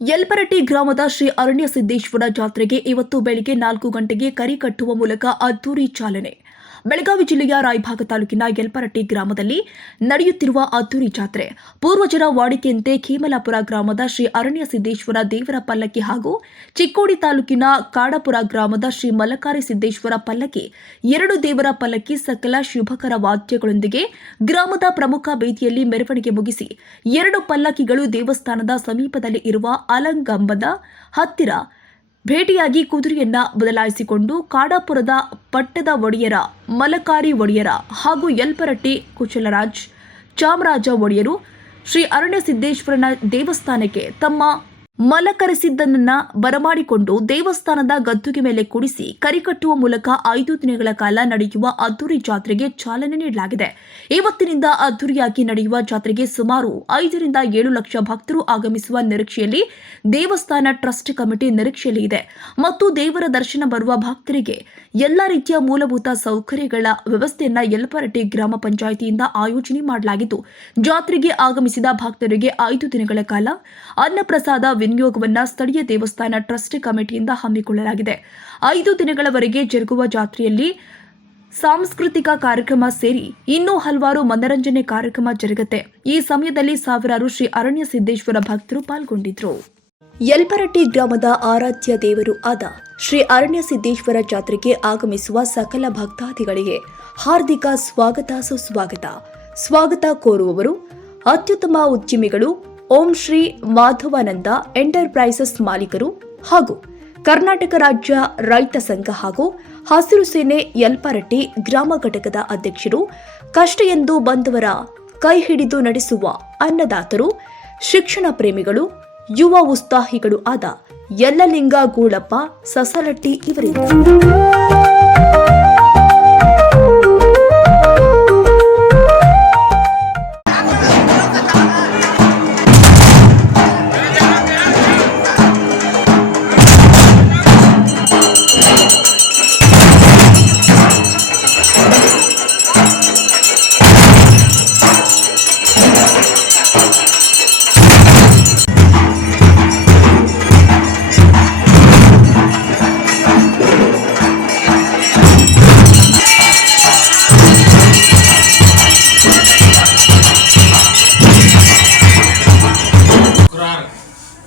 ಯಲ್ಪರಟ್ಟಿ ಗ್ರಾಮದ ಶ್ರೀ ಅರಣ್ಯ ಸಿದ್ದೇಶ್ವರ ಜಾತ್ರೆಗೆ ಇವತ್ತು ಬೆಳಗ್ಗೆ ನಾಲ್ಕು ಗಂಟೆಗೆ ಕರಿ ಕಟ್ಟುವ ಮೂಲಕ ಅದ್ದೂರಿ ಚಾಲನೆ. ಬೆಳಗಾವಿ ಜಿಲ್ಲೆಯ ರಾಯಭಾಗ ತಾಲೂಕಿನ ಯಲ್ಪರಟ್ಟಿ ಗ್ರಾಮದಲ್ಲಿ ನಡೆಯುತ್ತಿರುವ ಅದ್ದೂರಿ ಜಾತ್ರೆ. ಪೂರ್ವಜರ ವಾಡಿಕೆಯಂತೆ ಖೇಮಲಾಪುರ ಗ್ರಾಮದ ಶ್ರೀ ಅರಣ್ಯ ಸಿದ್ದೇಶ್ವರ ದೇವರ ಪಲ್ಲಕ್ಕಿ ಹಾಗೂ ಚಿಕ್ಕೋಡಿ ತಾಲೂಕಿನ ಕಾಡಪುರ ಗ್ರಾಮದ ಶ್ರೀ ಮಲಕಾರಿ ಸಿದ್ದೇಶ್ವರ ಪಲ್ಲಕ್ಕಿ ಎರಡು ದೇವರ ಪಲ್ಲಕ್ಕಿ ಸಕಲ ಶುಭಕರ ವಾದ್ಯಗಳೊಂದಿಗೆ ಗ್ರಾಮದ ಪ್ರಮುಖ ಬೀದಿಯಲ್ಲಿ ಮೆರವಣಿಗೆ ಮುಗಿಸಿ ಎರಡು ಪಲ್ಲಕ್ಕಿಗಳು ದೇವಸ್ಥಾನದ ಸಮೀಪದಲ್ಲಿ ಇರುವ ಅಲಂಗಂಬದ ಹತ್ತಿರ ಭೇಟಿಯಾಗಿ ಕುದುರೆಯನ್ನ ಬದಲಾಯಿಸಿಕೊಂಡು ಕಾಡಾಪುರದ ಪಟ್ಟದ ಒಡೆಯರ, ಮಲಕಾರಿ ಒಡೆಯರ ಹಾಗೂ ಯಲ್ಪರಟ್ಟಿ ಕುಚಲರಾಜ್ ಚಾಮರಾಜ ಒಡೆಯರು ಶ್ರೀ ಅರಣ್ಯ ಸಿದ್ದೇಶ್ವರನ ದೇವಸ್ಥಾನಕ್ಕೆ ತಮ್ಮ ಮಲಕರಿಸಿದ್ದನ್ನ ಬರಮಾಡಿಕೊಂಡು ದೇವಸ್ಥಾನದ ಗದ್ದುಗೆ ಮೇಲೆ ಕುಡಿಸಿ ಕರಿಕಟ್ಟುವ ಮೂಲಕ ಐದು ದಿನಗಳ ಕಾಲ ನಡೆಯುವ ಅದ್ದೂರಿ ಜಾತ್ರೆಗೆ ಚಾಲನೆ ನೀಡಲಾಗಿದೆ. ಇವತ್ತಿನಿಂದ ಅದ್ದೂರಿಯಾಗಿ ನಡೆಯುವ ಜಾತ್ರೆಗೆ ಸುಮಾರು ಐದರಿಂದ ಏಳು ಲಕ್ಷ ಭಕ್ತರು ಆಗಮಿಸುವ ನಿರೀಕ್ಷೆಯಲ್ಲಿ ದೇವಸ್ಥಾನ ಟ್ರಸ್ಟ್ ಕಮಿಟಿ ನಿರೀಕ್ಷೆಯಲ್ಲಿ ಇದೆ. ಮತ್ತು ದೇವರ ದರ್ಶನ ಬರುವ ಭಕ್ತರಿಗೆ ಎಲ್ಲ ರೀತಿಯ ಮೂಲಭೂತ ಸೌಕರ್ಯಗಳ ವ್ಯವಸ್ಥೆಯನ್ನ ಯಲ್ಪರಟ್ಟಿ ಗ್ರಾಮ ಪಂಚಾಯಿತಿಯಿಂದ ಆಯೋಜನೆ ಮಾಡಲಾಗಿದ್ದು, ಜಾತ್ರೆಗೆ ಆಗಮಿಸಿದ ಭಕ್ತರಿಗೆ ಐದು ದಿನಗಳ ಕಾಲ ಅನ್ನಪ್ರಸಾದ ವಿನಿಯೋಗವನ್ನ ಸ್ಥಳೀಯ ದೇವಸ್ಥಾನ ಟ್ರಸ್ಟ್ ಕಮಿಟಿಯಿಂದ ಹಮ್ಮಿಕೊಳ್ಳಲಾಗಿದೆ. ಐದು ದಿನಗಳವರೆಗೆ ಜರುಗುವ ಜಾತ್ರೆಯಲ್ಲಿ ಸಾಂಸ್ಕೃತಿಕ ಕಾರ್ಯಕ್ರಮ ಸೇರಿ ಇನ್ನೂ ಹಲವಾರು ಮನರಂಜನೆ ಕಾರ್ಯಕ್ರಮ ಜರುಗುತ್ತೆ. ಈ ಸಮಯದಲ್ಲಿ ಸಾವಿರಾರು ಶ್ರೀ ಅರಣ್ಯ ಸಿದ್ದೇಶ್ವರ ಭಕ್ತರು ಪಾಲ್ಗೊಂಡಿದ್ರು. ಯಲ್ಪರಟ್ಟಿ ಗ್ರಾಮದ ಆರಾಧ್ಯ ದೇವರು ಆದ ಶ್ರೀ ಅರಣ್ಯ ಸಿದ್ದೇಶ್ವರ ಜಾತ್ರೆಗೆ ಆಗಮಿಸುವ ಸಕಲ ಭಕ್ತಾದಿಗಳಿಗೆ ಹಾರ್ದಿಕ ಸ್ವಾಗತ ಸುಸ್ವಾಗತ. ಸ್ವಾಗತ ಕೋರುವವರು ಅತ್ಯುತ್ತಮ ಉದ್ಯಮಿಗಳು ಓಂ ಶ್ರೀ ಮಾಧವಾನಂದ ಎಂಟರ್ಪ್ರೈಸಸ್ ಮಾಲೀಕರು ಹಾಗೂ ಕರ್ನಾಟಕ ರಾಜ್ಯ ರೈತ ಸಂಘ ಹಾಗೂ ಹಸಿರು ಸೇನೆ ಯಲ್ಪರಟ್ಟಿ ಗ್ರಾಮ ಘಟಕದ ಅಧ್ಯಕ್ಷರು ಕಷ್ಟ ಎಂದು ಬಂದವರ ಕೈ ಹಿಡಿದು ನಡೆಸುವ ಅನ್ನದಾತರು, ಶಿಕ್ಷಣ ಪ್ರೇಮಿಗಳು, ಯುವ ಉತ್ಸಾಹಿಗಳು ಆದ ಯಲ್ಲಲಿಂಗ ಗೂಳಪ್ಪ, ಸಸರಟ್ಟಿ ಇವರಿಂದ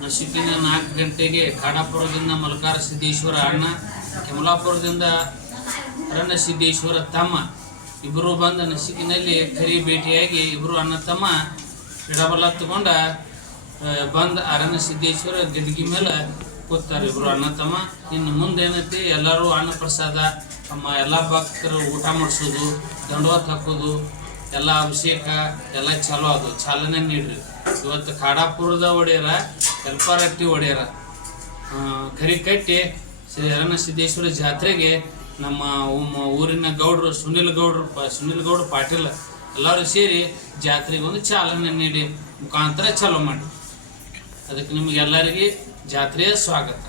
ನಸುಕಿನ ನಾಲ್ಕು ಗಂಟೆಗೆ ಖಾಡಾಪುರದಿಂದ ಮಲ್ಕಾರ ಸಿದ್ದೇಶ್ವರ ಅಣ್ಣ, ಕಮಲಾಪುರದಿಂದ ಅರಣ್ಯ ಸಿದ್ದೇಶ್ವರ ತಮ್ಮ ಇಬ್ಬರು ಬಂದು ನಸಿಕಿನಲ್ಲಿ ಕರಿ ಭೇಟಿಯಾಗಿ ಇಬ್ಬರು ಅಣ್ಣ ತಮ್ಮ ಎಡಬಲ ತಗೊಂಡ ಬಂದು ಬಂದ ಅರಣ್ಯ ಸಿದ್ದೇಶ್ವರ ಗದಿಗೆ ಮೇಲೆ ಕೂತಾರೆ ಇಬ್ಬರು ಅಣ್ಣ ತಮ್ಮ. ಇನ್ನು ಮುಂದೆ ಏನೈತಿ? ಎಲ್ಲರೂ ಅನ್ನ ಪ್ರಸಾದ, ತಮ್ಮ ಎಲ್ಲ ಭಕ್ತರು ಊಟ ಮಾಡಿಸೋದು, ದಂಡವತ್ ಹಾಕೋದು, ಎಲ್ಲ ಅಭಿಷೇಕ ಎಲ್ಲ ಚಲೋ ಅದು. ಚಾಲನೆ ನೀಡ್ರಿ. ಇವತ್ತು ಖಾಡಾಪುರದ ಒಡೆಯರ ಕಲ್ಪಾರಟ್ಟಿ ಒಡೆಯರ. ಕರಿ ಕಟ್ಟಿ ಶ್ರೀ ಅರಣ್ಯ ಸಿದ್ದೇಶ್ವರ ಜಾತ್ರೆಗೆ ನಮ್ಮ ಊರಿನ ಗೌಡ್ರು ಸುನಿಲ್ ಗೌಡ್ರು ಸುನಿಲ್ ಗೌಡ್ರು ಪಾಟೀಲ್ ಎಲ್ಲರೂ ಸೇರಿ ಜಾತ್ರೆಗೆ ಒಂದು ಚಾಲನೆ ನೀಡಿ ಮುಖಾಂತರ ಚಾಲೂ ಮಾಡಿ. ಅದಕ್ಕೆ ನಿಮಗೆಲ್ಲರಿಗೆ ಜಾತ್ರೆಯ ಸ್ವಾಗತ.